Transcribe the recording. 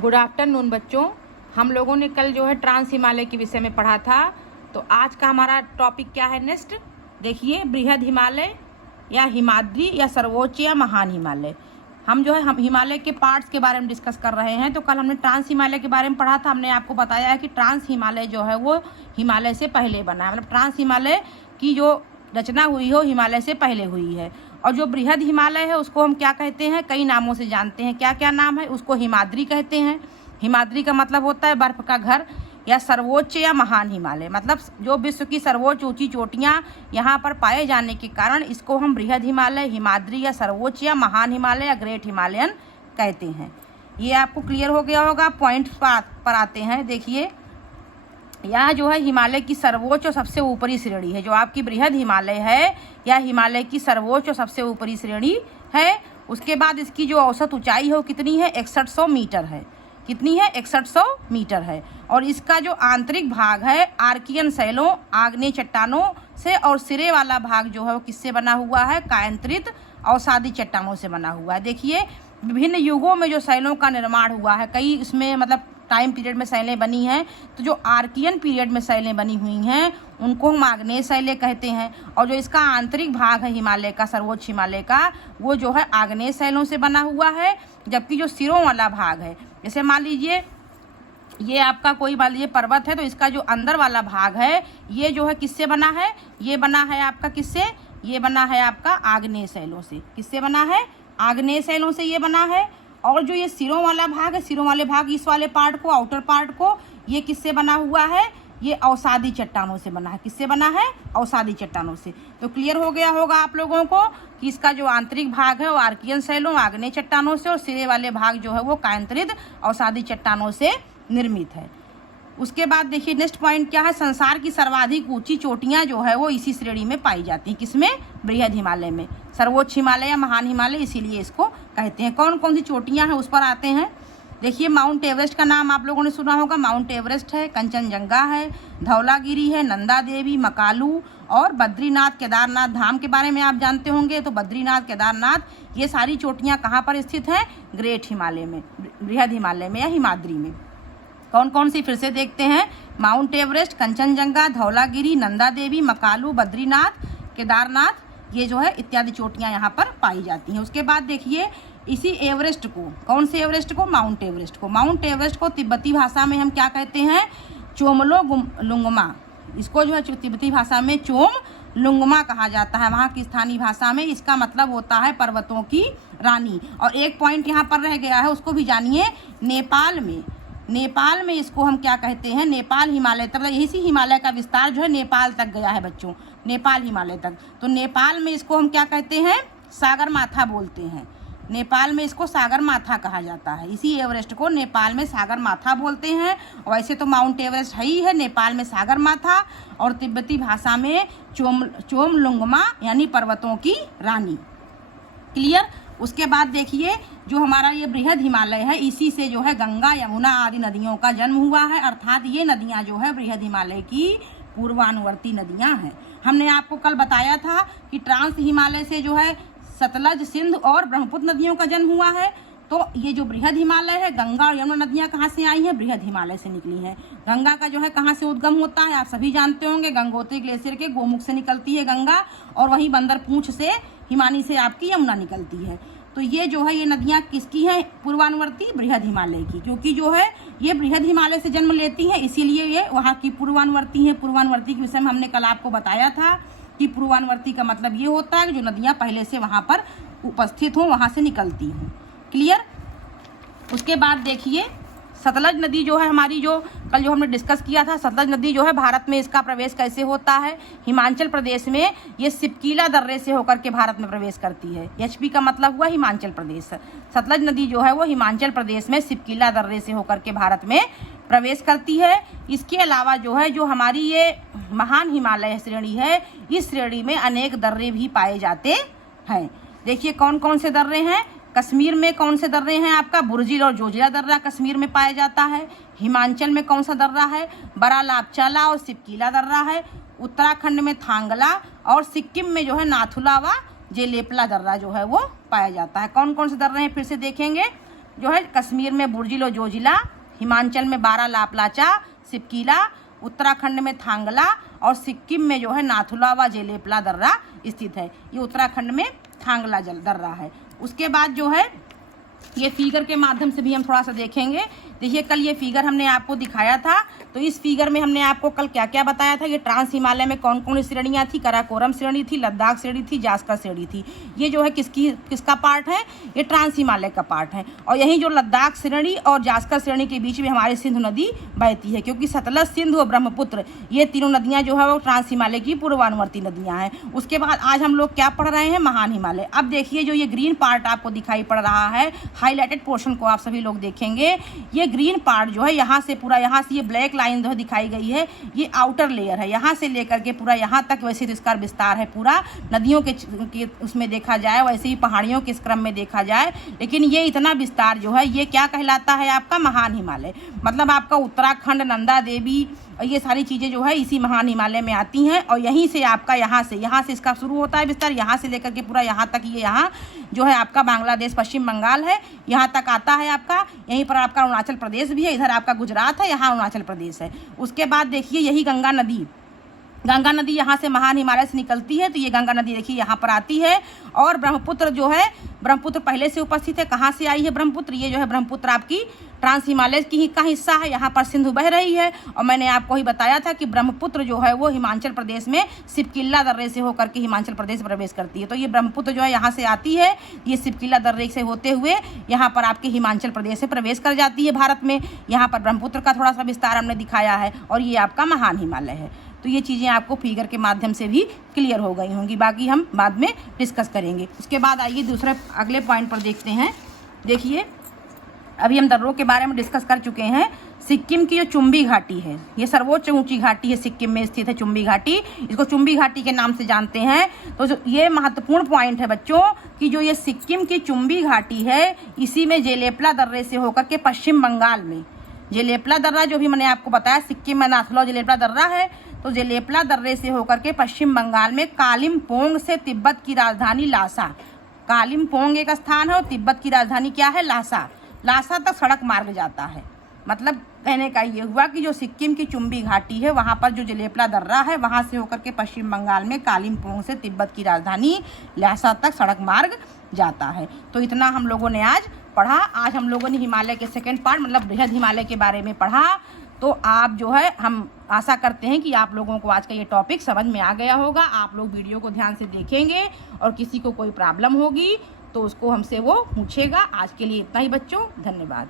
Good afternoon बच्चों। हम लोगों ने कल जो है ट्रांस हिमालय के विषय में पढ़ा था। तो आज का हमारा टॉपिक क्या है? नेक्स्ट देखिए, बृहद हिमालय या हिमाद्री या सर्वोच्च या महान हिमालय। हम हिमालय के पार्ट्स के बारे में डिस्कस कर रहे हैं। तो कल हमने ट्रांस हिमालय के बारे में पढ़ा था। हमने आपको बताया है कि ट्रांस हिमालय जो है वो हिमालय से पहले बना है, मतलब ट्रांस हिमालय की जो रचना हुई हो हिमालय से पहले हुई है। और जो बृहद हिमालय है उसको हम क्या कहते हैं? कई नामों से जानते हैं। क्या क्या नाम है? उसको हिमाद्री कहते हैं। हिमाद्री का मतलब होता है बर्फ का घर। या सर्वोच्च या महान हिमालय, मतलब जो विश्व की सर्वोच्च ऊंची चोटियां यहाँ पर पाए जाने के कारण इसको हम बृहद हिमालय, हिमाद्री या सर्वोच्च या महान हिमालय या ग्रेट हिमालयन कहते हैं। ये आपको क्लियर हो गया होगा। पॉइंट पर आते हैं। देखिए, यह जो है हिमालय की सर्वोच्च और सबसे ऊपरी श्रेणी है। जो आपकी बृहद हिमालय है या हिमालय की सर्वोच्च और सबसे ऊपरी श्रेणी है। उसके बाद इसकी जो औसत ऊंचाई है वो कितनी है? 6100 मीटर है। कितनी है? 6100 मीटर है। और इसका जो आंतरिक भाग है आर्कियन शैलों, आग्नेय चट्टानों से, और सिरे वाला भाग जो है वो किससे बना हुआ है? कायांतरित अवसादी चट्टानों से बना हुआ है। देखिए, विभिन्न युगों में जो शैलों का निर्माण हुआ है, कई इसमें मतलब टाइम पीरियड में शैलें बनी हैं। तो जो आर्कियन पीरियड में शैलें बनी हुई हैं उनको हम आग्नेय शैलें कहते हैं। और जो इसका आंतरिक भाग है हिमालय का, सर्वोच्च हिमालय का, वो जो है आग्नेय शैलों से बना हुआ है। जबकि जो सिरों वाला भाग है, जैसे मान लीजिए ये आपका कोई मान लीजिए पर्वत है, तो इसका जो अंदर वाला भाग है ये जो है किससे बना है? ये बना है आपका किससे? ये बना है आपका आग्नेय शैलों से। किससे बना है? आग्नेय शैलों से ये बना है। और जो ये सिरों वाला भाग है, सिरों वाले भाग, इस वाले पार्ट को, आउटर पार्ट को, ये किससे बना हुआ है? ये अवसादी चट्टानों से बना है। किससे बना है? अवसादी चट्टानों से। तो क्लियर हो गया होगा आप लोगों को कि इसका जो आंतरिक भाग है वो आर्कियन शैलों, आग्नेय चट्टानों से, और सिरे वाले भाग जो है वो कायांतरित अवसादी चट्टानों से निर्मित है। उसके बाद देखिए नेक्स्ट पॉइंट क्या है? संसार की सर्वाधिक ऊंची चोटियां जो है वो इसी श्रेणी में पाई जाती हैं। किसमें? बृहद हिमालय में। सर्वोच्च हिमालय या महान हिमालय इसीलिए इसको कहते हैं। कौन कौन सी चोटियां हैं उस पर आते हैं। देखिए, माउंट एवरेस्ट का नाम आप लोगों ने सुना होगा। माउंट एवरेस्ट है, कंचनजंगा है, धौलागिरी है, नंदा देवी, मकालू और बद्रीनाथ। केदारनाथ धाम के बारे में आप जानते होंगे। तो बद्रीनाथ, केदारनाथ, ये सारी चोटियां कहाँ पर स्थित हैं? ग्रेट हिमालय में, बृहद हिमालय में या हिमाद्री में। कौन कौन सी फिर से देखते हैं? माउंट एवरेस्ट, कंचनजंगा, धौलागिरी, नंदा देवी, मकालू, बद्रीनाथ, केदारनाथ, ये जो है इत्यादि चोटियां यहाँ पर पाई जाती हैं। उसके बाद देखिए, इसी एवरेस्ट को, कौन से एवरेस्ट को? माउंट एवरेस्ट को। माउंट एवरेस्ट को तिब्बती भाषा में हम क्या कहते हैं? चोमलोंगमा। इसको जो है तिब्बती भाषा में चोमलुंगमा कहा जाता है। वहाँ की स्थानीय भाषा में इसका मतलब होता है पर्वतों की रानी। और एक पॉइंट यहाँ पर रह गया है, उसको भी जानिए। नेपाल में इसको हम क्या कहते हैं? नेपाल हिमालय तक, मतलब इसी हिमालय का विस्तार जो है नेपाल तक गया है बच्चों, नेपाल हिमालय तक। तो नेपाल में इसको हम क्या कहते हैं? सागर माथा बोलते हैं। नेपाल में इसको सागर माथा कहा जाता है। इसी एवरेस्ट को नेपाल में सागर माथा बोलते हैं। वैसे तो माउंट एवरेस्ट है ही है, नेपाल में सागर माथा, और तिब्बती भाषा में चोमलुंगमा यानी पर्वतों की रानी। क्लियर? उसके बाद देखिए, जो हमारा ये बृहद हिमालय है इसी से जो है गंगा, यमुना आदि नदियों का जन्म हुआ है। अर्थात ये नदियाँ जो है बृहद हिमालय की पूर्वानुवर्ती नदियाँ हैं। हमने आपको कल बताया था कि ट्रांस हिमालय से जो है सतलज, सिंध और ब्रह्मपुत्र नदियों का जन्म हुआ है। तो ये जो बृहद हिमालय है, गंगा और यमुना नदियाँ कहाँ से आई हैं? बृहद हिमालय से निकली हैं। गंगा का जो है कहाँ से उद्गम होता है? आप सभी जानते होंगे, गंगोत्री ग्लेशियर के गोमुख से निकलती है गंगा, और वहीं बंदरपूंछ से, हिमानी से आपकी यमुना निकलती है। तो ये जो है ये नदियाँ किसकी हैं? पूर्वानुवर्ती बृहद हिमालय की। क्योंकि जो है ये बृहद हिमालय से जन्म लेती हैं, इसीलिए ये वहाँ की पूर्वानुवर्ती हैं। पूर्वानुवर्ती के विषय में हमने कल आपको बताया था कि पूर्वानुवर्ती का मतलब ये होता है कि जो नदियाँ पहले से वहाँ पर उपस्थित हों, वहाँ से निकलती हों। क्लियर? उसके बाद देखिए, सतलज नदी जो है हमारी, जो कल जो हमने डिस्कस किया था, सतलज नदी जो है भारत में इसका प्रवेश कैसे होता है? हिमाचल प्रदेश में ये सिपकीला दर्रे से होकर के भारत में प्रवेश करती है। एचपी का मतलब हुआ हिमाचल प्रदेश। सतलज नदी जो है वो हिमाचल प्रदेश में सिपकीला दर्रे से होकर के भारत में प्रवेश करती है। इसके अलावा जो है जो हमारी ये महान हिमालय श्रेणी है, इस श्रेणी में अनेक दर्रे भी पाए जाते हैं। देखिए कौन कौन से दर्रे हैं। कश्मीर में कौन से दर्रे हैं? आपका बुर्जिल और जोजिला दर्रा कश्मीर में पाया जाता है। हिमाचल में कौन सा दर्रा है? बड़ा लापचाला और सिपकीला दर्रा है। उत्तराखंड में थांगला, और सिक्किम में जो है नाथुला व जेलेपला दर्रा जो है वो पाया जाता है। कौन कौन से दर्रे हैं फिर से देखेंगे। जो है कश्मीर में बुर्जिलो जोजिला, हिमाचल में बारालापलाचा, सिपकीला, उत्तराखंड में थांगला और सिक्किम में जो है नाथुला व जेलेपला दर्रा स्थित है। ये उत्तराखंड में थांगला दर्रा है। उसके बाद जो है ये फिगर के माध्यम से भी हम थोड़ा सा देखेंगे। देखिए कल ये फिगर हमने आपको दिखाया था, तो इस फिगर में हमने आपको कल क्या क्या बताया था। ये ट्रांस हिमालय में कौन कौन श्रेणियाँ थी, कराकोरम श्रेणी थी, लद्दाख श्रेणी थी, जास्कर श्रेणी थी। ये जो है किसका पार्ट है, ये ट्रांस हिमालय का पार्ट है। और यही जो लद्दाख श्रेणी और जास्कर श्रेणी के बीच में हमारी सिंधु नदी बहती है, क्योंकि सतलज, सिंधु और ब्रह्मपुत्र ये तीनों नदियाँ जो है वो ट्रांस हिमालय की पूर्वानुवर्ती नदियाँ हैं। उसके बाद आज हम लोग क्या पढ़ रहे हैं, महान हिमालय। अब देखिए जो ये ग्रीन पार्ट आपको दिखाई पड़ रहा है, हाईलाइटेड पोर्शन को आप सभी लोग देखेंगे। ये ग्रीन पार्ट जो है यहाँ से पूरा, यहाँ से ये ब्लैक लाइन जो है दिखाई गई है, ये आउटर लेयर है। यहाँ से लेकर के पूरा यहाँ तक वैसे इसका विस्तार है पूरा नदियों के उसमें देखा जाए, वैसे ही पहाड़ियों के इस क्रम में देखा जाए। लेकिन ये इतना विस्तार जो है ये क्या कहलाता है, आपका महान हिमालय। मतलब आपका उत्तराखंड, नंदा देवी, ये सारी चीज़ें जो है इसी महान हिमालय में आती हैं। और यहीं से आपका यहाँ से इसका शुरू होता है विस्तार, यहाँ से लेकर के पूरा यहाँ तक, ये यहाँ जो है आपका बांग्लादेश, पश्चिम बंगाल है, यहाँ तक आता है आपका। यहीं पर आपका अरुणाचल प्रदेश भी है, इधर आपका गुजरात है, यहाँ अरुणाचल प्रदेश है। उसके बाद देखिए यही गंगा नदी यहाँ से महान हिमालय से निकलती है, तो ये गंगा नदी देखिए यहाँ पर आती है। और ब्रह्मपुत्र जो है, ब्रह्मपुत्र पहले से उपस्थित है। कहाँ से आई है ब्रह्मपुत्र, ये जो है ब्रह्मपुत्र आपकी ट्रांस हिमालय का हिस्सा है। यहाँ पर सिंधु बह रही है। और मैंने आपको ही बताया था कि ब्रह्मपुत्र जो है वो हिमाचल प्रदेश में सिपकिल्ला दर्रे से होकर के हिमाचल प्रदेश प्रवेश करती है। तो ये ब्रह्मपुत्र जो है यहाँ से आती है, ये सिपकिल्ला दर्रे से होते हुए यहाँ पर आपके हिमाचल प्रदेश से प्रवेश कर जाती है भारत में। यहाँ पर ब्रह्मपुत्र का थोड़ा सा विस्तार हमने दिखाया है, और ये आपका महान हिमालय है। तो ये चीज़ें आपको फिगर के माध्यम से भी क्लियर हो गई होंगी, बाकी हम बाद में डिस्कस करेंगे। उसके बाद आइए दूसरे अगले पॉइंट पर देखते हैं। देखिए अभी हम दर्रों के बारे में डिस्कस कर चुके हैं। सिक्किम की जो चुम्बी घाटी है, ये सर्वोच्च ऊंची घाटी है, सिक्किम में स्थित है चुम्बी घाटी। इसको चुम्बी घाटी के नाम से जानते हैं। तो ये महत्वपूर्ण पॉइंट है बच्चों कि जो ये सिक्किम की चुम्बी घाटी है, इसी में जेलेपला दर्रे से होकर के पश्चिम बंगाल में जेलेपला दर्रा, जो भी मैंने आपको बताया सिक्किम में नाथुला जेलेपला दर्रा है, तो जेलेपला दर्रे से होकर के पश्चिम बंगाल में कालिम्पोंग से तिब्बत की राजधानी लासा, कालिम्पोंग एक स्थान है और तिब्बत की राजधानी क्या है, लासा तक सड़क मार्ग जाता है। मतलब कहने का ये हुआ कि जो सिक्किम की चुम्बी घाटी है, वहाँ पर जो जेलेपला दर्रा है, वहाँ से होकर के पश्चिम बंगाल में कालिम्पोंग से तिब्बत की राजधानी लासा तक सड़क मार्ग जाता है। तो इतना हम लोगों ने आज पढ़ा। आज हम लोगों ने हिमालय के सेकंड पार्ट मतलब बृहद हिमालय के बारे में पढ़ा। तो आप जो है, हम आशा करते हैं कि आप लोगों को आज का ये टॉपिक समझ में आ गया होगा। आप लोग वीडियो को ध्यान से देखेंगे और किसी को कोई प्रॉब्लम होगी तो उसको हमसे वो पूछेगा। आज के लिए इतना ही बच्चों, धन्यवाद।